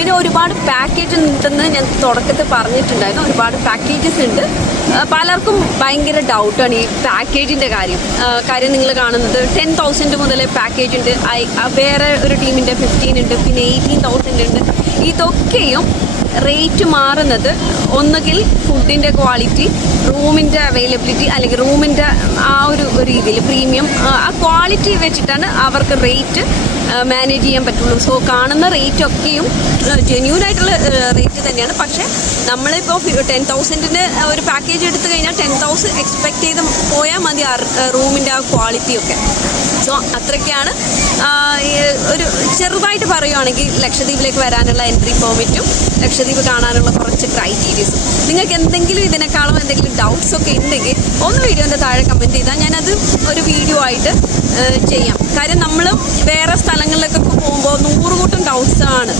പിന്നെ ഒരുപാട് പാക്കേജ് ഉണ്ടെന്ന് ഞാൻ തുടക്കത്തിൽ പറഞ്ഞിട്ടുണ്ടായിരുന്നു. ഒരുപാട് പാക്കേജസ് ഉണ്ട്. പലർക്കും ഭയങ്കര ഡൗട്ടാണ് ഈ പാക്കേജിൻ്റെ കാര്യം നിങ്ങൾ കാണുന്നത് 10,000 മുതൽ പാക്കേജ് ഉണ്ട്. വേറെ ഒരു ടീമിൻ്റെ 15 ഉണ്ട്, പിന്നെ 18,000 ഉണ്ട്. ഇതൊക്കെയും റേറ്റ് മാറുന്നത് ഒന്നുകിൽ ഫുഡിൻ്റെ ക്വാളിറ്റി, റൂമിൻ്റെ അവൈലബിലിറ്റി, അല്ലെങ്കിൽ റൂമിൻ്റെ ആ ഒരു രീതിയിൽ പ്രീമിയം ആ ക്വാളിറ്റി വെച്ചിട്ടാണ് അവർക്ക് റേറ്റ് മാനേജ് ചെയ്യാൻ പറ്റുള്ളൂ. സോ കാണുന്ന റേറ്റ് ഒക്കെയും ജെന്യൂൻ ആയിട്ടുള്ള റേറ്റ് തന്നെയാണ്. പക്ഷേ നമ്മളിപ്പോൾ 10,000-ന് ഒരു പാക്കേജ് എടുത്തു കഴിഞ്ഞാൽ 10,000 എക്സ്പെക്ട് ചെയ്ത് പോയാൽ മതി റൂമിൻ്റെ ആ ക്വാളിറ്റിയൊക്കെ. സോ അത്രയ്ക്കാണ്. ഒരു ചെറുതായിട്ട് പറയുകയാണെങ്കിൽ ലക്ഷദ്വീപിലേക്ക് വരാനുള്ള എൻട്രി പെർമിറ്റും ലക്ഷദ്വീപ് കാണാനുള്ള കുറച്ച് ക്രൈറ്റീരിയസും. നിങ്ങൾക്ക് എന്തെങ്കിലും ഇതിനേക്കാളും എന്തെങ്കിലും ഡൗട്ട്സ് ഒക്കെ ഉണ്ടെങ്കിൽ ഒന്ന് വീഡിയോൻ്റെ താഴെ കമൻറ്റ് ചെയ്താൽ ഞാനത് ഒരു വീഡിയോ ആയിട്ട് ചെയ്യാം. കാര്യം നമ്മൾ വേറെ സ്ഥലങ്ങളിലേക്കൊക്കെ പോകുമ്പോൾ 100 കൂട്ടം ഡൗട്ട്സാണ്